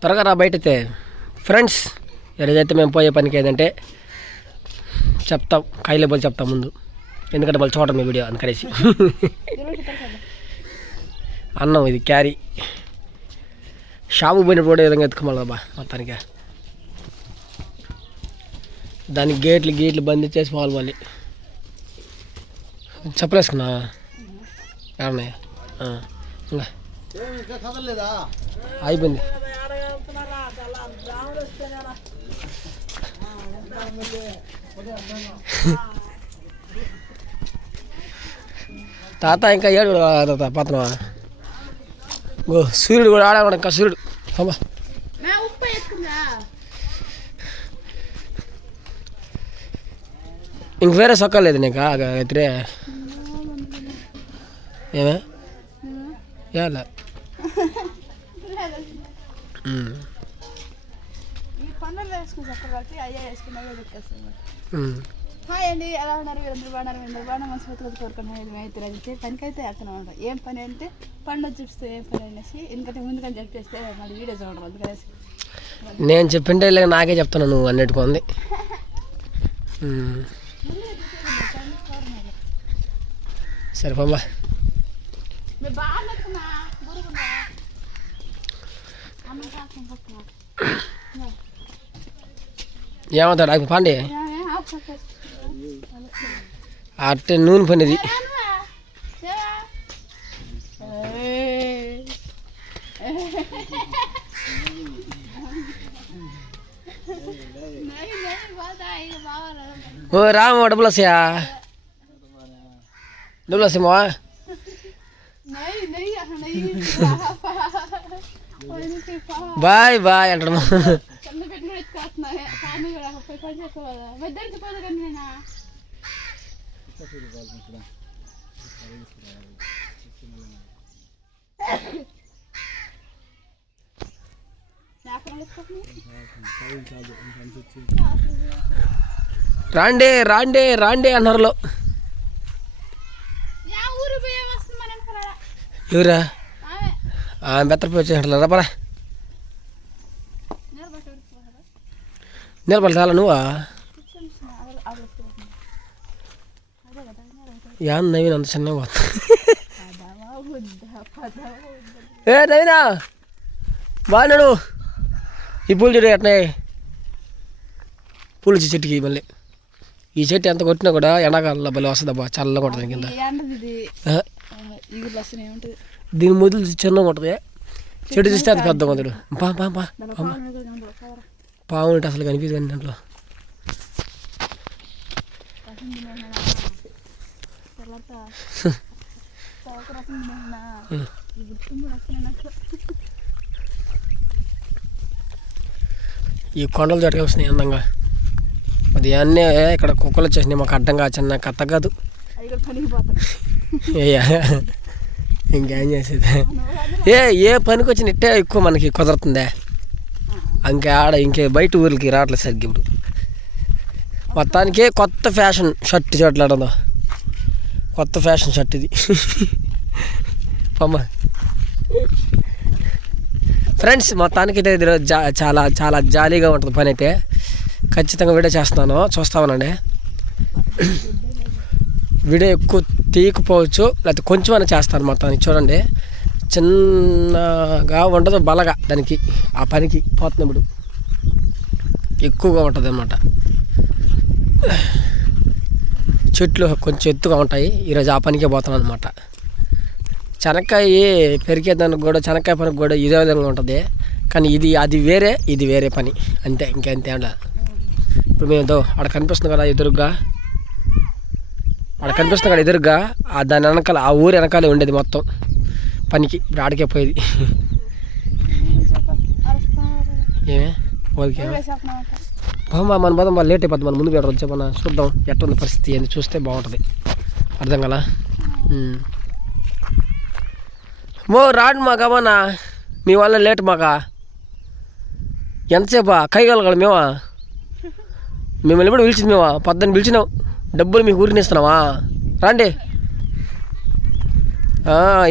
త్వరగా రా బయటైతే. ఫ్రెండ్స్, ఏదైతే మేము పోయే పనికి ఏదంటే చెప్తాం, కాయలే పోయి చెప్తాం ముందు, ఎందుకంటే మళ్ళీ చూడటం మీ వీడియో అందుకనేసి. అన్నం ఇది క్యారీ షాపు పోయినప్పుడు కూడా విధంగా ఎత్తుకోవాలి బా మొత్తానికి. దానికి గేట్లు బంధించేసి పోవాలి మళ్ళీ. చెప్పలేసుకున్నా ఏమన్నా ఇంకా అయిపోయింది. తాత ఇంకా ఏడు తాత పతనమా సూర్యుడు కూడా ఆడా ఇంకా సూర్యుడు అమ్మా. ఇంక వేరే సొక్క లేదు నీకు గాయత్రి ఏమే ఏలా హాయ్ అండి, ఎలా ఉన్నారు? వీరందరూ బాగున్నారు. మనస్ఫూర్తిగా కోరుకున్నాను. పనికైతే వెళ్తున్నాం. ఏం పని అంటే పండు చూపిస్తే ఏం పని అనేసి ఎందుకంటే ముందుగా చెప్పేస్తే మరి వీడియో చూడరు అందుకనేసి నేను చెప్పింటే నాకే చెప్తాను, నువ్వు అన్నిటికీ ఉంది. సరిపోమ్మా. ఏమవుతాడు అది పండి అట్టే నూనె పనిది. ఓ రామ డబ్బులు వస్తాయా? డబ్బులు వస్తాయమ్మా? బాయ్ బాయ్ అంటాడు. రాండే రాండే రాండే అన్నారు. ఎవరా బెత్తరపోయి వచ్చేసాడు పరా. నిలబడి చాలా నువ్వా యా నవీన్ అంత చిన్నగా ఏ నవీనా బాగున్నాడు. ఈ పూలు చెట్టు ఎట్నాయి? పూలు చెట్టుకి మళ్ళీ ఈ చెట్టు ఎంత కొట్టినా కూడా ఎండాకాలంలో భలే వస్తుంది అబ్బా, చల్లగా ఉంటుంది కింద. దీని మొదలు చిన్నగా ఉంటుంది, చెట్టు చూస్తే అది పెద్దగా ఉంటుంది. పాము అసలు కనిపించదు కానీ దాంట్లో. ఈ కొండలు జట్టుగా వస్తున్నాయి అందంగా. అది అన్నీ ఇక్కడ కుక్కలు వచ్చేసినాయి మాకు అడ్డంగా, చిన్న కథ కాదు. ఇంకేం చేసేది? ఏ పనికి వచ్చిన ఇట్టే ఎక్కువ మనకి కుదరుతుందే. ఇంకే బయట ఊరికి రావట్లేదు సరిగ్గా. ఇప్పుడు మొత్తానికి కొత్త ఫ్యాషన్ షర్ట్ చూడలేడందో, కొత్త ఫ్యాషన్ షర్ట్ ఇది. పమ్మ ఫ్రెండ్స్, మొత్తానికి అయితే చాలా చాలా జాలీగా ఉంటుంది పని అయితే. ఖచ్చితంగా వీడియో చేస్తున్నాను, చూస్తామనండి. వీడియో ఎక్కువ తీయకపోవచ్చు, లేకపోతే కొంచెమైనా చేస్తాను. మొత్తానికి చూడండి, చిన్నగా ఉండదు, బలగా దానికి ఆ పనికి పోతున్నప్పుడు ఎక్కువగా ఉంటుంది అన్నమాట. చెట్లు కొంచెం ఎత్తుగా ఉంటాయి. ఈరోజు ఆ పనికే పోతున్నాను అనమాట. శనక్కాయ పెరిగేదానికి కూడా, శనక్కాయ పనికి కూడా ఇదే విధంగా ఉంటుంది. కానీ అది వేరే, ఇది వేరే పని అంతే, ఇంకంతే ఉండదు. ఇప్పుడు మేము అక్కడ కనిపిస్తుంది కదా ఎదురుగా, దాని వెనకాల ఆ ఊరి వెనకాలే ఉండేది మొత్తం పనికి. ఇప్పుడు ఆడికే పోయేది. ఏమే ఓకే మన పోదాం, వాళ్ళు లేట్ అయిపోద్ది. మన ముందు పెట్టరు, వచ్చేమన్నా చూద్దాం ఎట్టుంది పరిస్థితి అని, చూస్తే బాగుంటుంది. అర్థం కదా? రాడు మాకమ్మా, మీ వల్ల లేట్ మాకా. ఎంతసేపా కైగలగలం మేమా? మిమ్మల్ని ఎప్పుడు పిలిచింది మేమా? పొద్దున్న పిలిచినావు, డబ్బులు మీకు ఊరిని ఇస్తున్నావా? రండి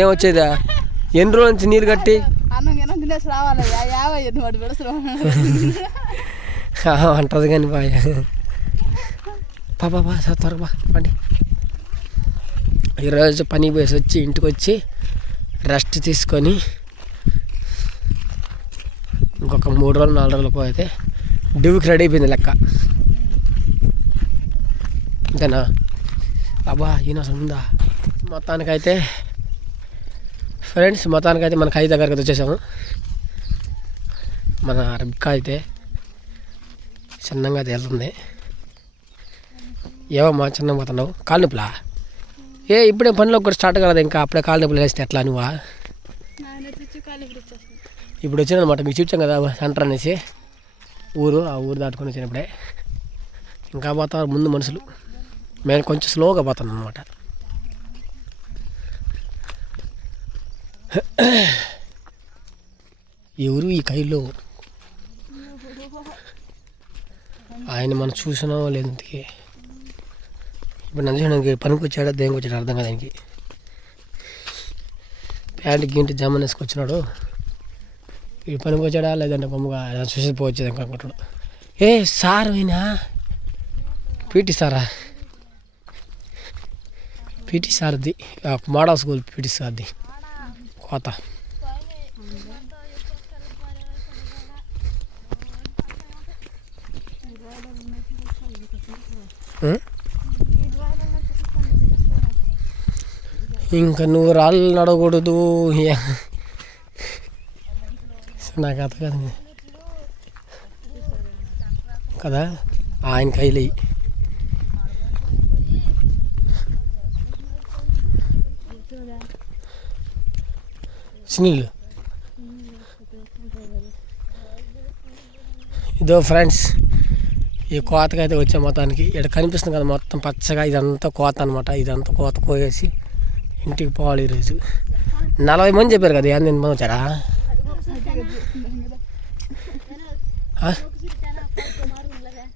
ఏమొచ్చేదా ఎన్ని రోజుల నుంచి నీరు కట్టి అన్నం గిన్నం తినేసి రావాలి యాభై వాడు పెడుతున్నాం అంటది కానీ బాయ్ పాపా సార్ త్వరగా పండి. ఈరోజు పని పోయేసి వచ్చి ఇంటికి వచ్చి రెస్ట్ తీసుకొని ఇంకొక 3 రోజులు 4 రోజులు పోతే డ్యూకి రెడీ అయిపోయింది లెక్క. అంతేనా అబ్బా ఈయన అసలు ఉందా. మొత్తానికైతే ఫ్రెండ్స్ మన ఖైదీ దగ్గరికి వచ్చేసాము. మన రబికా అయితే చిన్నగా అయితే వెళ్తుంది. ఏవమ్మా చిన్నగా పోతున్నావు కాలు నొప్పులా? ఇప్పుడే పనిలో కూడా స్టార్ట్ కాలేదు ఇంకా అప్పుడే కాలు నొప్పులు వేస్తే ఎట్లా నువ్వా? ఇప్పుడు వచ్చిందనమాట మీకు చూపించాం కదా సెంటర్ అనేసి ఆ ఊరు దాటుకొని వచ్చినప్పుడే. ఇంకా పోతారు ముందు మనుషులు, మేము కొంచెం స్లోగా పోతాను అనమాట. ఎవరు ఈ కైలో ఆయన మనం చూసినా లేదు. ఇప్పుడు నందికి పనికి వచ్చాడో దేనికి వచ్చాడు అర్థం కదా. ఆయనకి ప్యాంటు గింటి జమ్మని వేసుకొచ్చినాడు. ఈ పనికి వచ్చాడా లేదంటే బొమ్మగా చూసిపోవచ్చేది ఇంకా అనుకుంటాడు. సార్ అయినా పీటీ సారా? పీటీ సార్ది మోడల్ స్కూల్ పీటీ సార్ది కోత. ఇంకా నువ్వు రాళ్ళు నడవకూడదు నాకు అర్థం కాదు కదా. ఆయన కైలు సునీల్. ఇదో ఫ్రెండ్స్ ఈ కోతకైతే వచ్చే మొత్తానికి ఇక్కడ కనిపిస్తుంది కదా మొత్తం పచ్చగా. ఇదంతా కోత అనమాట. ఇదంతా కోత కోయేసి ఇంటికి పోవాలి. ఈరోజు 40 మంది చెప్పారు కదా. 8 మంది వచ్చారా?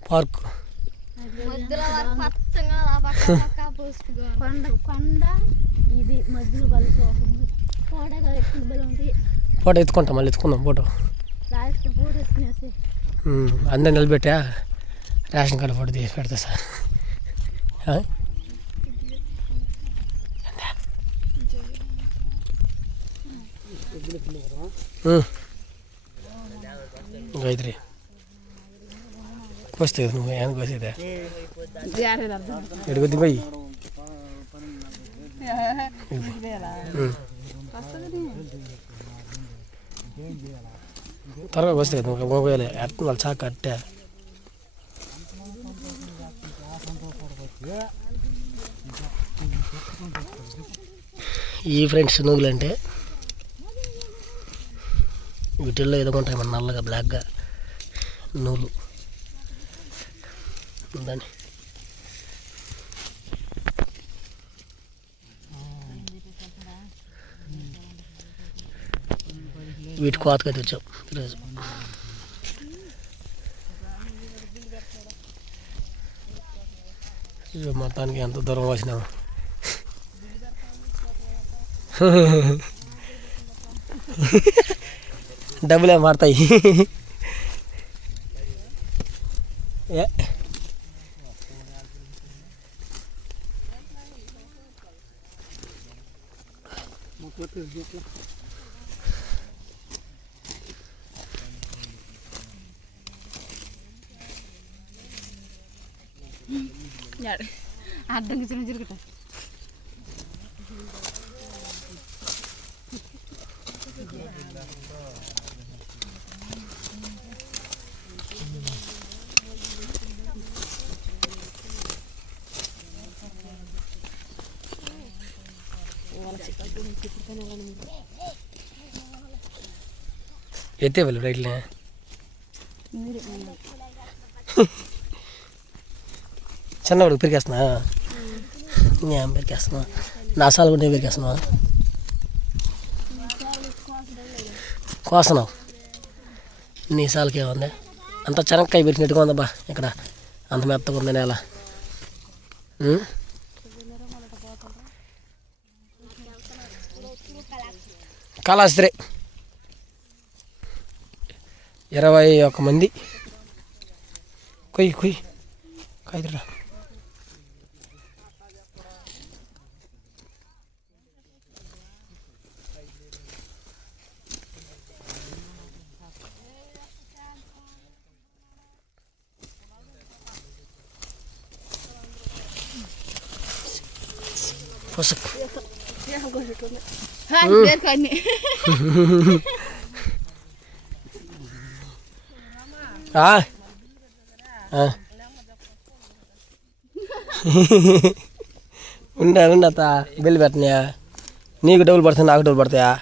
పార్క్ ఫోటో ఎత్తుకుంటాం, మళ్ళీ ఎత్తుకుందాం ఫోటో. అందరు నిలబెట్టా రేషన్ కార్డు ఫోటో తీసి పెడతా సార్. గాయత్రి కోస్తే నువ్వు ఏం కోసేదా ఎడుగుద్ది పోయి త్వరగా కోస్తే నువ్వు పోయాలి. అట్ట వాళ్ళు చాక అట్టే ఈ ఫ్రెండ్స్ నువ్వులు అంటే వీటిల్లో ఏదో ఉంటాయి మన నల్లగా బ్లాక్గా నూలు ఉందని. వీటి కోతకైతే వచ్చాం ఈరోజు. మొత్తానికి ఎంత దూరం వచ్చినాము. డబ్బులే మారుతాయి. అడ్డంకి చిన్న జరుగుతా ఎత్తే వాళ్ళు రైట్లే చిన్నవాడు పెరికేస్తున్నా నేను పెరికేస్తున్నా. నా సార్లు కూడా నేను పెరికేస్తున్నా. కోస్తున్నావు నీ సార్లకి ఏముంది అంత చెనక్కాయ పెరిగినట్టుగా ఉందబ్బా. ఇక్కడ అంత మెత్తగా ఉంది నేల. కాళహస్త్రి 21 మంది. కొయ్యి కాయదురా. పసుపు ఉండత బిల్లు పెట్టినాయా? నీకు డబ్బులు పడతాయి, నాకు డబ్బులు పడతాయా?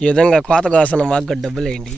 ఈ విధంగా కోత కోసిన మాకు డబ్బులు వేయండి.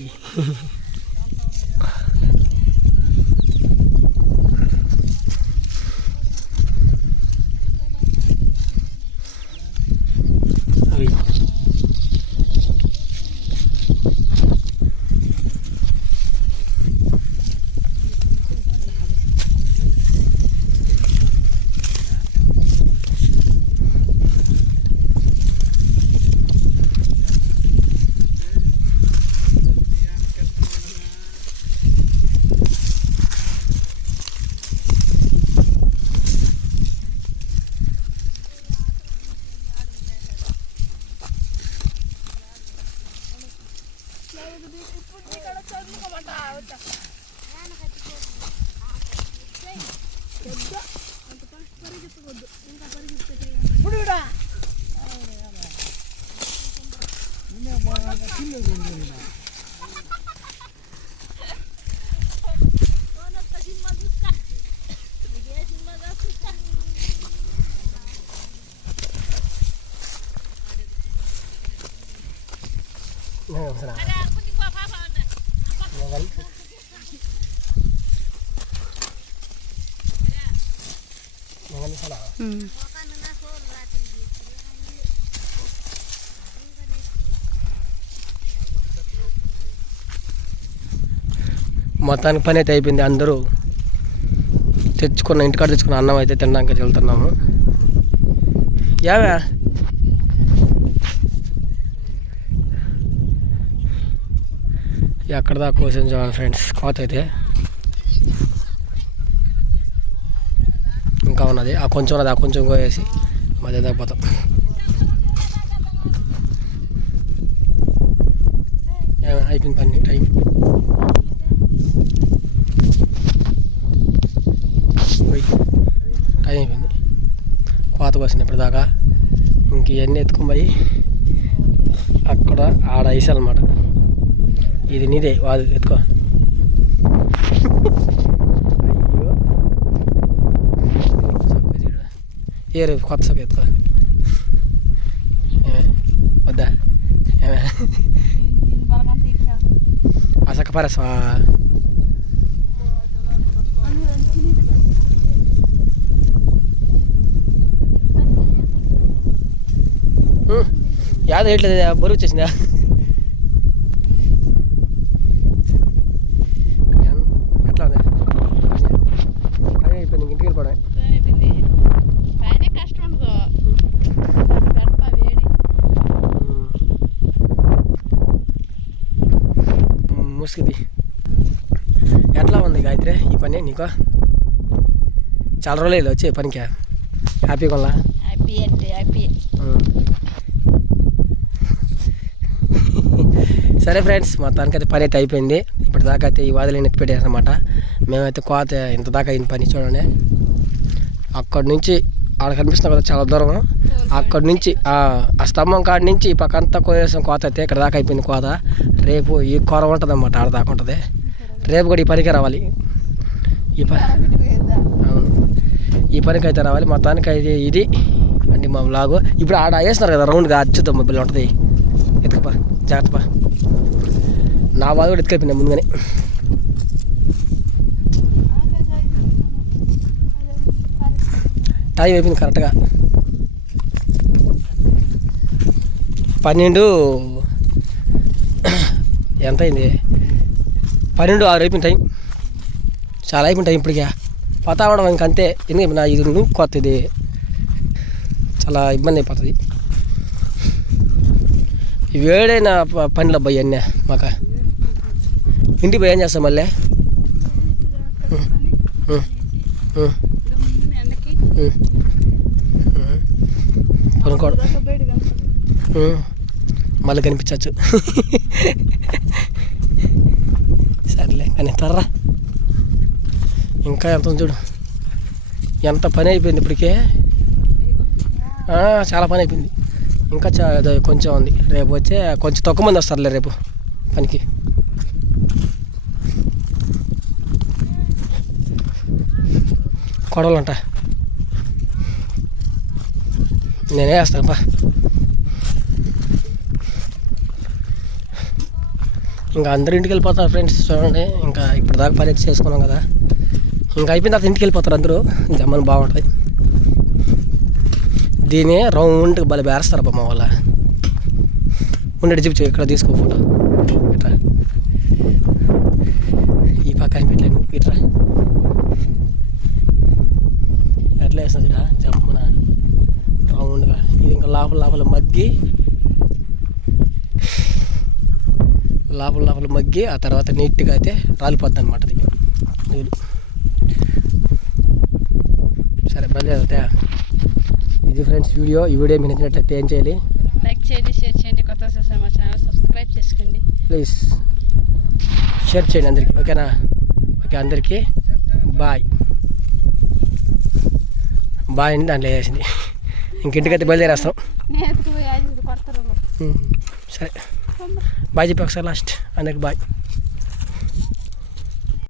మొత్తానికి పని అయితే అయిపోయింది. అందరూ ఇంటికాడ తెచ్చుకున్న అన్నం అయితే తినడానికి వెళ్తున్నాము. యావా ఎక్కడ దాకా కోసిన చూడండి ఫ్రెండ్స్. కోత అయితే ఇంకా ఉన్నది. ఆ కొంచెం ఉన్నది, ఆ కొంచెం కోసేసి మధ్య దాకా పోతాం. అయిపోయింది పని టైం. టైం అయిపోయింది కోత కోసిన ఇప్పటిదాకా. ఇంక ఇవన్నీ ఎత్తుకుపోయి అక్కడ ఆడ వేసాలన్నమాట. ఇది నీదే వాదు, ఎత్తుకో. అయ్యో ఏ రేపు కొత్త సొక్క ఎత్తుకో. వద్దా ఆ సక్క పరేసా? యాద వేయట్లేదు, బరువు వచ్చేసిందా? ఎట్లా ఉంది పని అయిపోయింది, ఇంటికి వెళ్ళిపోవడం. ముసుగుది. ఎట్లా ఉంది గాయత్రి ఈ పని నీకు? చాలా రోజులు వచ్చే పనికి హ్యాపీగా ఉన్నా? హ్యాపీ అంటే హ్యాపీ. సరే ఫ్రెండ్స్, మొత్తానికి అయితే పని అయితే అయిపోయింది. ఇప్పటిదాకా అయితే ఈ వాదిని ఎత్తి పెట్టారు అనమాట. మేమైతే కోత ఇంత దాకా అయిన పని చూడండి. అక్కడి నుంచి ఆడ కనిపిస్తున్నా కదా చాలా దూరం. అక్కడి నుంచి ఆ స్తంభం కాడి నుంచి ఈ పక్క అంతా కోసేసిన కోత అయితే ఇక్కడ దాకా అయిపోయింది కోత. రేపు ఈ కూర ఉంటుంది అన్నమాట, ఆడ దాకా ఉంటుంది. రేపు కూడా ఈ పనికి రావాలి. అవును, ఈ పనికి అయితే రావాలి. మొత్తానికి అయితే ఇది అంటే మా వ్లాగు. ఇప్పుడు ఆడ వేస్తున్నారు కదా రౌండ్గా, అచ్చుద్దాం మొబైల్ ఉంటుంది. ఎత్తుకుపా, జాగ్రత్తపా. నా వాళ్ళు కూడా ఎత్తుకెళ్ళిపోయినా ముందుగానే. టైం అయిపోయింది కరెక్ట్గా 12 ఎంత అయింది? 12:06 అయిపోయింది టైం. చాలా అయిపోయింది టైం ఇప్పటికే. పోతా ఉండడం ఇంకంతే. ఎందుకంటే నా ఇది కొత్త ఇది చాలా ఇబ్బంది అయిపోతుంది. ఈ వేడైన పనులు అబ్బాయి అన్నీ మాకు. ఇంటికి పోయి ఏం చేస్తాం మళ్ళీ? కొనుక్కోవడం మళ్ళీ కనిపించవచ్చు. సర్లే కానీ తర్రా ఇంకా ఎంత ఉంది చూడు, ఎంత పని అయిపోయింది ఇప్పటికే. చాలా పని అయిపోయింది. ఇంకా కొంచెం ఉంది. రేపు వచ్చే కొంచెం తక్కువ మంది వస్తారులే రేపు పనికి. కొడవలంట నేనే వేస్తానప్పా. ఇంకా అందరూ ఇంటికి వెళ్ళిపోతారు ఫ్రెండ్స్. చూడండి ఇంకా ఇప్పుడు దాకా పని చేసుకున్నాం కదా, ఇంకా అయిపోయిన తర్వాత ఇంటికి వెళ్ళిపోతారు అందరూ. జమ్మని బాగుంటుంది. దీన్ని రౌండ్గా బలి బేరేస్తారబ్బా మా వాళ్ళ. ఉండేది చూపించు, ఇక్కడ తీసుకో ఫోటో. ఇట్రా ఈ పక్క పెట్టలేను, ఇట్రా ఎట్లా వేస్తుంది రా జమ్మన రౌండ్గా. ఇది ఇంకా లోపల మగ్గి లోపల మగ్గి ఆ తర్వాత నీట్గా అయితే రాలిపోద్ది అనమాట అది నీళ్ళు. సరే బయలుదేరితే ఇది ఫ్రెండ్స్ వీడియో. ఈ వీడియో మీకు నచ్చినట్లయితే ఏం చేయాలి? లైక్ చేయండి, షేర్ చేయండి. కొత్త వస్తే మా ఛానల్ సబ్స్క్రైబ్ చేసుకోండి ప్లీజ్. షేర్ చేయండి అందరికీ, ఓకేనా? ఓకే అందరికీ బాయ్. బాయ్ అండి దాంట్లో వేసింది. ఇంకింటికైతే బయలుదేరేస్తాం. సరే బాయ్ చెప్పి ఒకసారి లాస్ట్ అందరికి బాయ్.